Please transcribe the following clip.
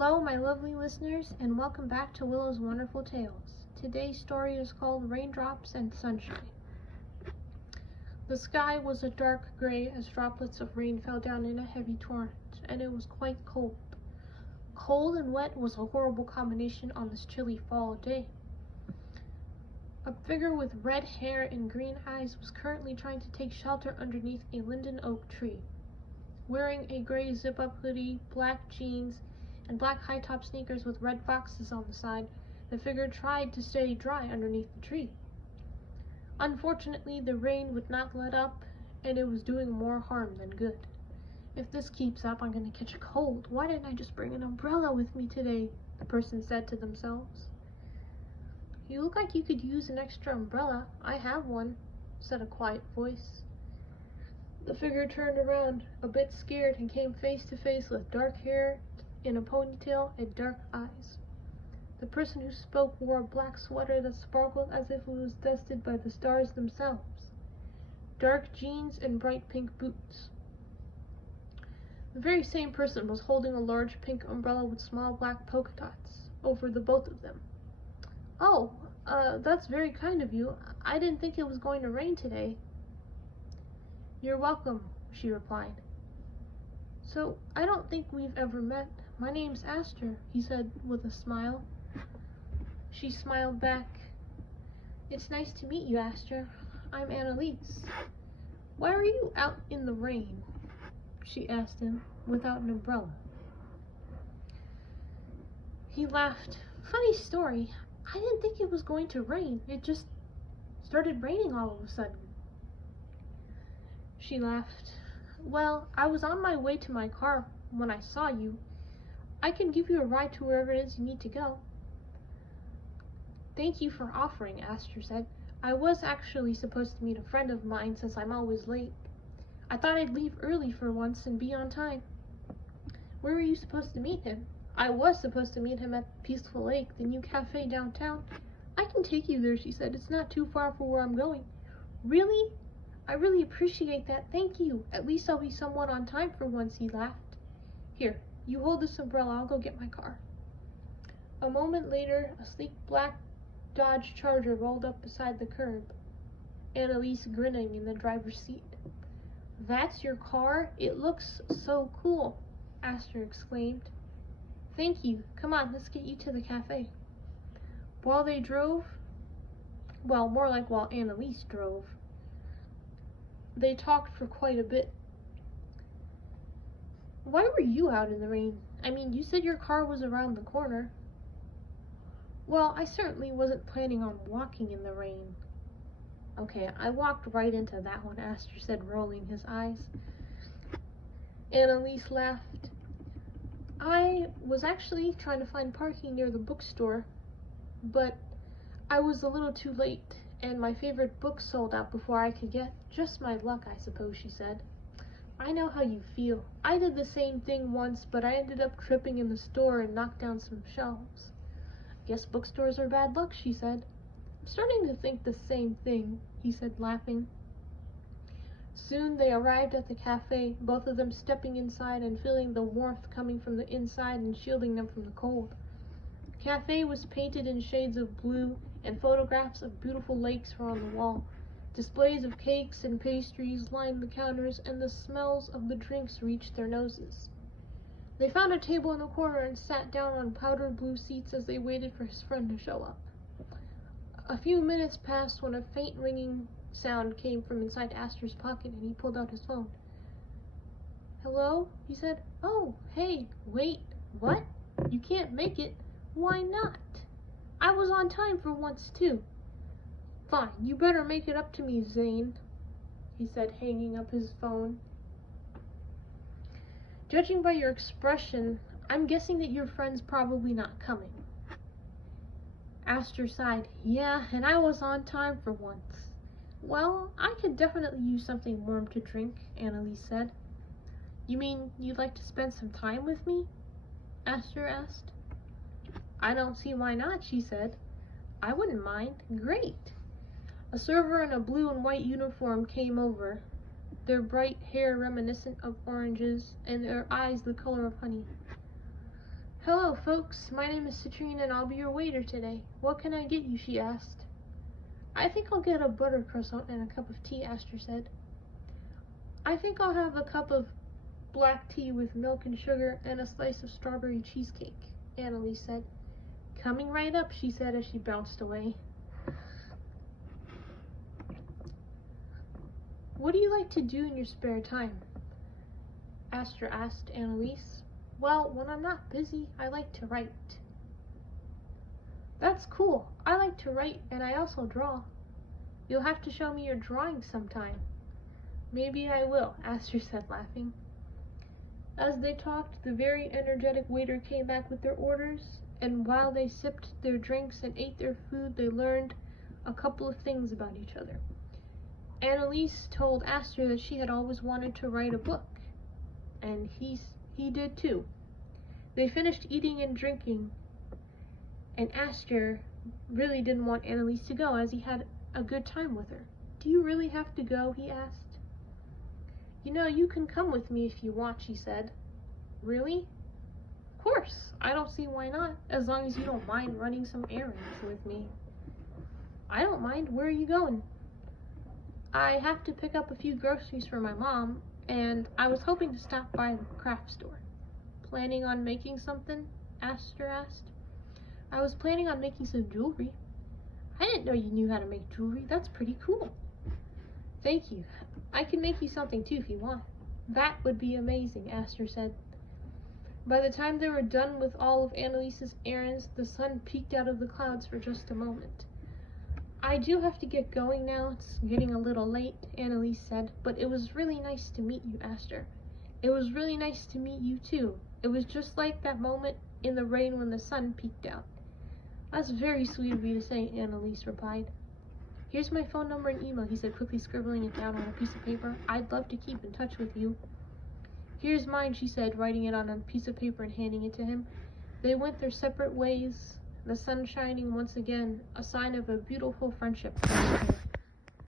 Hello, my lovely listeners, and welcome back to Willow's Wonderful Tales. Today's story is called Raindrops and Sunshine. The sky was a dark gray as droplets of rain fell down in a heavy torrent, and it was quite cold. Cold and wet was a horrible combination on this chilly fall day. A figure with red hair and green eyes was currently trying to take shelter underneath a linden oak tree. Wearing a gray zip-up hoodie, black jeans, and black high-top sneakers with red foxes on the side, the figure tried to stay dry underneath the tree. Unfortunately, the rain would not let up, and it was doing more harm than good. If this keeps up, I'm going to catch a cold. Why didn't I just bring an umbrella with me today? The person said to themselves. You look like you could use an extra umbrella. I have one, said a quiet voice. The figure turned around, a bit scared, and came face to face with dark hair in a ponytail and dark eyes. The person who spoke wore a black sweater that sparkled as if it was dusted by the stars themselves, dark jeans and bright pink boots. The very same person was holding a large pink umbrella with small black polka dots over the both of them. Oh, that's very kind of you. I didn't think it was going to rain today. You're welcome, she replied. So, I don't think we've ever met. My name's Aster, he said with a smile. She smiled back. It's nice to meet you, Aster. I'm Annalise. Why are you out in the rain? She asked him, without an umbrella. He laughed. Funny story. I didn't think it was going to rain. It just started raining all of a sudden. She laughed. Well, I was on my way to my car when I saw you. I can give you a ride to wherever it is you need to go. Thank you for offering, Aster said. I was actually supposed to meet a friend of mine since I'm always late. I thought I'd leave early for once and be on time. Where were you supposed to meet him? I was supposed to meet him at Peaceful Lake, the new cafe downtown. I can take you there, she said. It's not too far from where I'm going. Really? I really appreciate that. Thank you. At least I'll be somewhat on time for once, he laughed. Here, you hold this umbrella. I'll go get my car. A moment later, a sleek black Dodge Charger rolled up beside the curb, Annalise grinning in the driver's seat. That's your car? It looks so cool, Aster exclaimed. Thank you. Come on, let's get you to the cafe. While they drove, well, more like while Annalise drove, they talked for quite a bit. Why were you out in the rain? I mean, you said your car was around the corner. Well, I certainly wasn't planning on walking in the rain. Okay, I walked right into that one, Aster said, rolling his eyes. Annalise laughed. I was actually trying to find parking near the bookstore, but I was a little too late, and my favorite book sold out before I could get. Just my luck, I suppose, she said. I know how you feel. I did the same thing once, but I ended up tripping in the store and knocked down some shelves. Guess bookstores are bad luck, she said. I'm starting to think the same thing, he said, laughing. Soon they arrived at the cafe, both of them stepping inside and feeling the warmth coming from the inside and shielding them from the cold. The cafe was painted in shades of blue, and photographs of beautiful lakes were on the wall. Displays of cakes and pastries lined the counters, and the smells of the drinks reached their noses. They found a table in the corner and sat down on powder blue seats as they waited for his friend to show up. A few minutes passed when a faint ringing sound came from inside Aster's pocket, and he pulled out his phone. Hello? He said. Oh, hey, wait, what? You can't make it? Why not? I was on time for once, too. Fine, you better make it up to me, Zane, he said, hanging up his phone. Judging by your expression, I'm guessing that your friend's probably not coming. Aster sighed. Yeah, and I was on time for once. Well, I could definitely use something warm to drink, Annalise said. You mean you'd like to spend some time with me? Aster asked. I don't see why not, she said. I wouldn't mind. Great. A server in a blue and white uniform came over, their bright hair reminiscent of oranges, and their eyes the color of honey. Hello, folks. My name is Citrine and I'll be your waiter today. What can I get you? She asked. I think I'll get a butter croissant and a cup of tea, Aster said. I think I'll have a cup of black tea with milk and sugar and a slice of strawberry cheesecake, Annalise said. Coming right up, she said as she bounced away. What do you like to do in your spare time? Aster asked Annalise. Well, when I'm not busy, I like to write. That's cool. I like to write and I also draw. You'll have to show me your drawing sometime. Maybe I will, Aster said, laughing. As they talked, the very energetic waiter came back with their orders, and while they sipped their drinks and ate their food, they learned a couple of things about each other. Annalise told Aster that she had always wanted to write a book, and he did too. They finished eating and drinking, and Aster really didn't want Annalise to go as he had a good time with her. Do you really have to go? He asked. You know, you can come with me if you want, she said. Really? Of course. I don't see why not, as long as you don't mind running some errands with me. I don't mind. Where are you going? I have to pick up a few groceries for my mom, and I was hoping to stop by the craft store. Planning on making something? Aster asked. I was planning on making some jewelry. I didn't know you knew how to make jewelry. That's pretty cool. Thank you. I can make you something too if you want. That would be amazing, Aster said. By the time they were done with all of Annalise's errands, the sun peeked out of the clouds for just a moment. I do have to get going now. It's getting a little late, Annalise said, but it was really nice to meet you, Aster. It was really nice to meet you too. It was just like that moment in the rain when the sun peeked out. That's very sweet of you to say, Annalise replied. Here's my phone number and email, he said, quickly scribbling it down on a piece of paper. I'd love to keep in touch with you. Here's mine, she said, writing it on a piece of paper and handing it to him. They went their separate ways, the sun shining once again, a sign of a beautiful friendship.